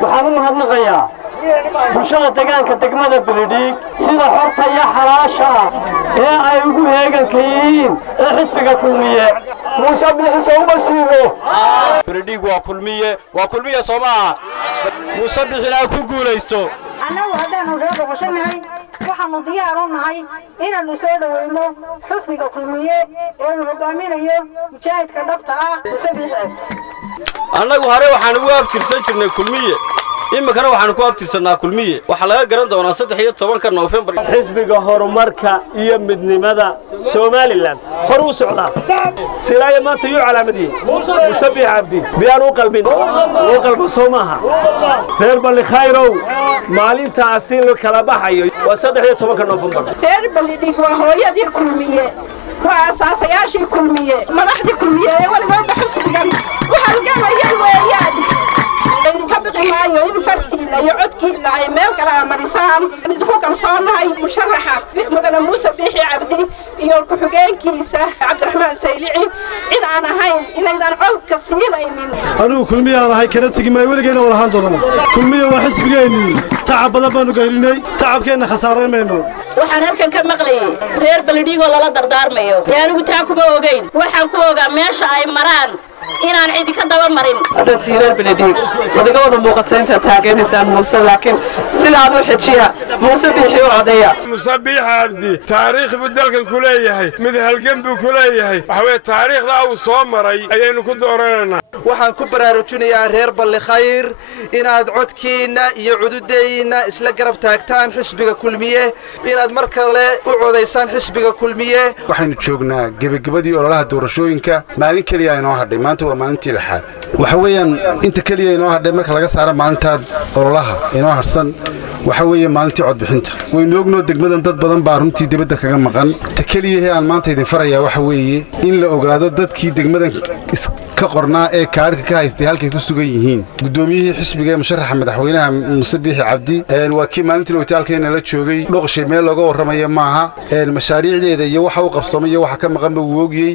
waxaan u mahadnaqayaa bulshada deegaanka degmada Beledhig sida xorta iyo xalaasha ee ay ugu heeganka yihiin ee xisbiga kulmiye Muuse Biixi soo basiibo Beledhig waa kulmiye Soomaa Muuse Biixina ku guuleysto annagu hadaan u doqoshanahay waxaanu diyaar u nahay inaanu soo dhaweyno xisbiga kulmiye ee uu hogaaminayo mujaahidka dhabta ah Muuse Biixi annagu hore waxaan ugu abtirsan jirnay kulmiye imikana waxaan ku abtirsanaa kulmiye waxa laga garan doonaa 13 November xisbiga horumarka iyo midnimada Somaliland hor u socda siraaya maanta iyo calaamadii Muuse Biixi Cabdi biyaan u qalbo Soomaha reer bal khayrow maalintaasi la kala baxayo waa 13 November reer Beledhig waa hooyadii kulmiye waa asaasayaashii kulmiye madaxdii kulmiye ee waliba xisbigan waxa galaya weeyaan maayo in fartiina iyo codkiina ay meel kala marisaan mid ku kalsoonahay musharaxa mudane Muuse Biixi Cabdi iyo ku xigeenkiisa Cabdiraxmaan Saylici in aan ahayn inaydan codka siinaynin anigu kulmiye aan ahay kana tagi may waligeena wala haan doonaa kulmiye waa xisbigeeni tacab badan baanu galinay tacabkeena khasaareeymayno waxaan halkan ka maqlayay reer Beledhig oo lala dardaarmayo anigu taa kuma ogeyn waxaan ku ogaa meesha ay maraan inaan cid ka daba marin dadka Beledhig wadagooda muuqateenta taageeraysan Muuse laakiin sida aad u xijiya Muuse Biixi oo odaya Muuse Biixi Cabdi taariikh beddelkan ku leeyahay mid halgan buu ku leeyahay waxa way taariikhda uu soo maray ayaynu ku dooranayna waxaan ku baraarujinayaa reer Balli Khayr inaad codkiina iyo cududeyna isla garab taagtaan xisbiga kulmiye inaad mar kale u codeysaan xisbiga kulmiye waxaynu joognaa gabagabadii ololaha doorashooyinka maalin kaliya ay noo hadhay maanta waa maalintii lixaad waxa weeyaan inta kaliya ay noo hadhay marka laga saaro maalintaad ololaha inoo harsan waxa weeye maalintii cod bixinta waynu ognoo degmadan dad badan baa runtii dibadda kaga maqan ta kaliya aan maanta idin farayaa waxa weeye in la ogaado dadkii degmadan ka qornaa ee kaarka ka haystay halkay ku sugan yihiin gudoomiyihii xisbiga ee musharaxa madaxweynaha Muuse Biixi Cabdi waa kii maalintii hotelkeena la joogay dhoqshay meel looga warramayo maaha mashaariicdeeda iyo waxa uu qabsoomay iyo waxa ka maqan buu oogiyay